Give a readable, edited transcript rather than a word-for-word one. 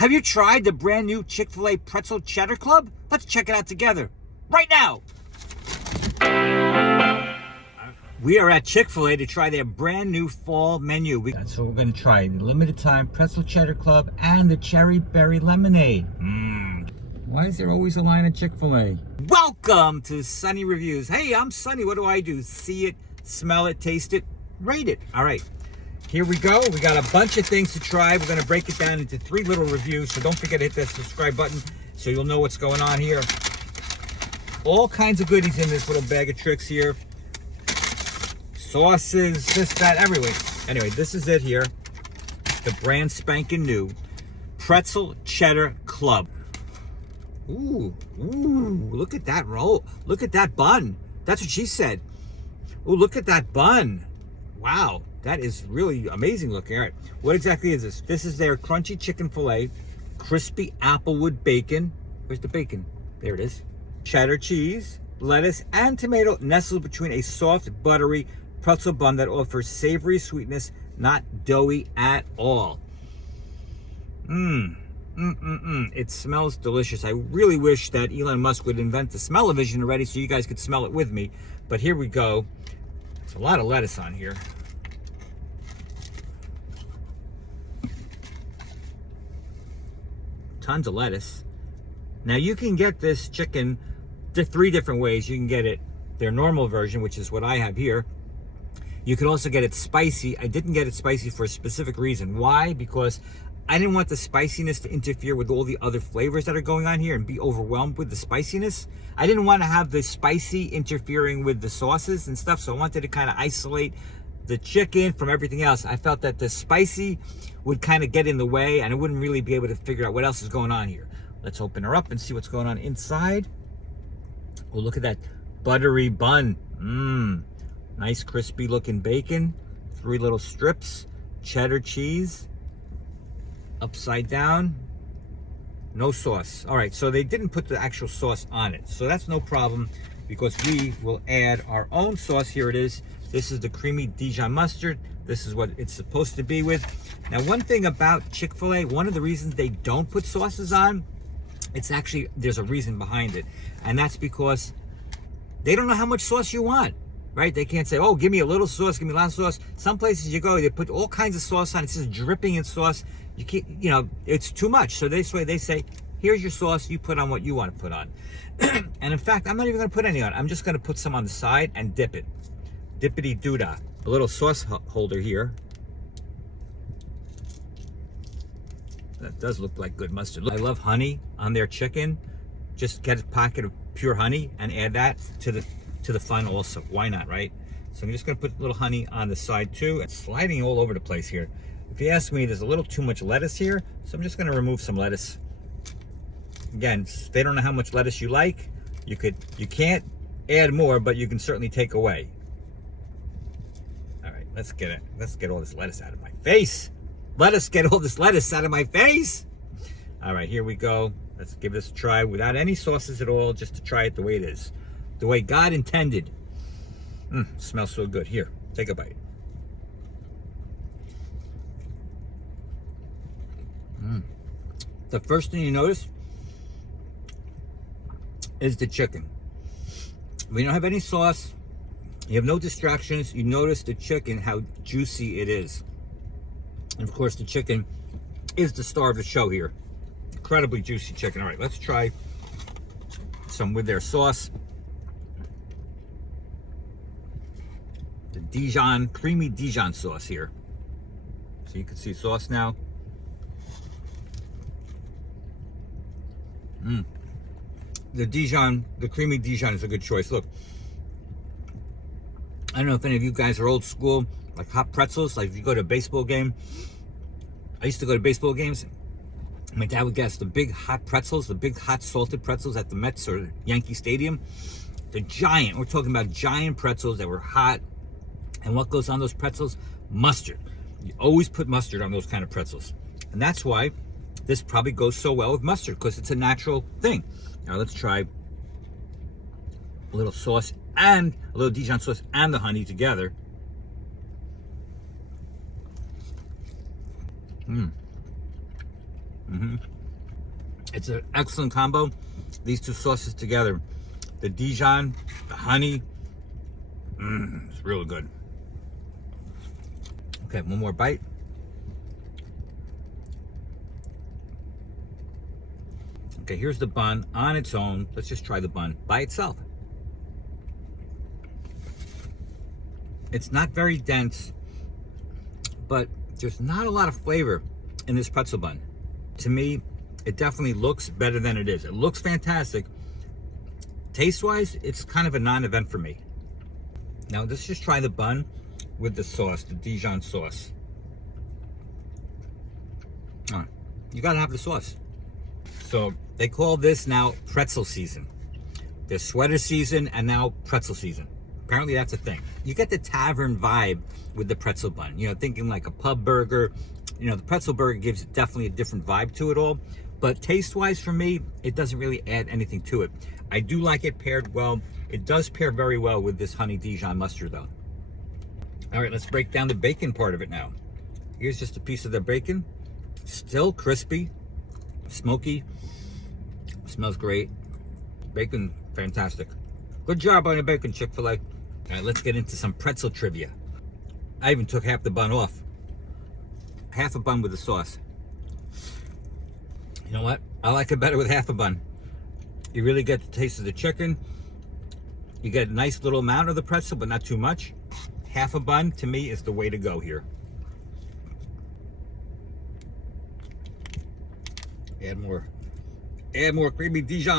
Have you tried the brand new Chick-fil-A Pretzel Cheddar Club? Let's check it out together right now. We are at Chick-fil-A to try their brand new fall menu. That's what we're going to try. The limited time Pretzel Cheddar Club and the Cherry Berry Lemonade. Why is there always a line at Chick-fil-A? Welcome to Sunny Reviews. Hey, I'm Sunny. What do? See it, smell it, taste it, rate it. All right. Here we go. We got a bunch of things to try. We're going to break it down into 3 little reviews. So don't forget to hit that subscribe button so you'll know what's going on here. All kinds of goodies in this little bag of tricks here. Sauces, this, that, everywhere. Anyway, this is it here. The brand spanking new Pretzel Cheddar Club. Ooh, look at that roll. Look at that bun. That's what she said. Ooh, look at that bun. Wow. That is really amazing looking. All right, what exactly is this? This is their crunchy chicken filet, crispy Applewood bacon. Where's the bacon? There it is. Cheddar cheese, lettuce, and tomato nestled between a soft, buttery pretzel bun that offers savory sweetness, not doughy at all. It smells delicious. I really wish that Elon Musk would invent the smell-o-vision already so you guys could smell it with me. But here we go. There's a lot of lettuce on here. Tons of lettuce. Now you can get this chicken 3 different ways. You can get it their normal version, which is what I have here. You can also get it spicy. I didn't get it spicy for a specific reason. Why? Because I didn't want the spiciness to interfere with all the other flavors that are going on here and be overwhelmed with the spiciness. I didn't want to have the spicy interfering with the sauces and stuff, so I wanted to kind of isolate the chicken from everything else. I felt that the spicy would kind of get in the way and I wouldn't really be able to figure out what else is going on here. Let's open her up and see what's going on inside. Oh, look at that buttery bun. Nice crispy looking bacon. 3 little strips. Cheddar cheese. Upside down. No sauce. All right, so they didn't put the actual sauce on it. So that's no problem because we will add our own sauce. Here it is. This is the creamy Dijon mustard. This is what it's supposed to be with. Now, one thing about Chick-fil-A, one of the reasons they don't put sauces on, it's actually, there's a reason behind it. And that's because they don't know how much sauce you want, right? They can't say, oh, give me a little sauce, give me a lot of sauce. Some places you go, they put all kinds of sauce on. It's just dripping in sauce. You can't, it's too much. So they say, here's your sauce. You put on what you want to put on. And in fact, I'm not even going to put any on. I'm just going to put some on the side and dip it. Dippity-doo-dah. A little sauce holder here. That does look like good mustard. I love honey on their chicken. Just get a packet of pure honey and add that to the fun also. Why not, right? So I'm just gonna put a little honey on the side too. It's sliding all over the place here. If you ask me, there's a little too much lettuce here, so I'm just gonna remove some lettuce. Again, they don't know how much lettuce you like. You can't add more, but you can certainly take away. All right, let's get all this lettuce out of my face. Let us get all this lettuce out of my face. All right, here we go. Let's give this a try without any sauces at all, just to try it the way it is. The way God intended. Smells so good. Here, take a bite. The first thing you notice is the chicken. We don't have any sauce. You have no distractions. You notice the chicken, how juicy it is. And of course, the chicken is the star of the show here. Incredibly juicy chicken. All right, let's try some with their sauce. The Dijon, creamy Dijon sauce here. So you can see sauce now. The Dijon, the creamy Dijon is a good choice. Look, I don't know if any of you guys are old school, like hot pretzels, like if you go to a baseball game. I used to go to baseball games. My dad would get us the big hot pretzels, the big hot salted pretzels at the Mets or Yankee Stadium. The giant, we're talking about giant pretzels that were hot. And what goes on those pretzels? Mustard. You always put mustard on those kind of pretzels. And that's why this probably goes so well with mustard, because it's a natural thing. Now let's try a little sauce and a little Dijon sauce and the honey together. It's an excellent combo. These two sauces together, the Dijon, the honey, it's really good. Okay, one more bite. Okay, here's the bun on its own. Let's just try the bun by itself. It's not very dense, but there's not a lot of flavor in this pretzel bun. To me, it definitely looks better than it is. It looks fantastic. Taste-wise, it's kind of a non-event for me. Now, let's just try the bun with the sauce, the Dijon sauce. You gotta have the sauce. So they call this now pretzel season. There's sweater season and now pretzel season. Apparently that's a thing. You get the tavern vibe with the pretzel bun. You know, thinking like a pub burger. You know, the pretzel burger gives definitely a different vibe to it all. But taste-wise for me, it doesn't really add anything to it. I do like it paired well. It does pair very well with this honey Dijon mustard though. All right, let's break down the bacon part of it now. Here's just a piece of the bacon. Still crispy, smoky, smells great. Bacon, fantastic. Good job on your bacon, Chick-fil-A. All right, let's get into some pretzel trivia. I even took half the bun off. Half a bun with the sauce. You know what? I like it better with half a bun. You really get the taste of the chicken. You get a nice little amount of the pretzel, but not too much. Half a bun, to me, is the way to go here. Add more creamy Dijon.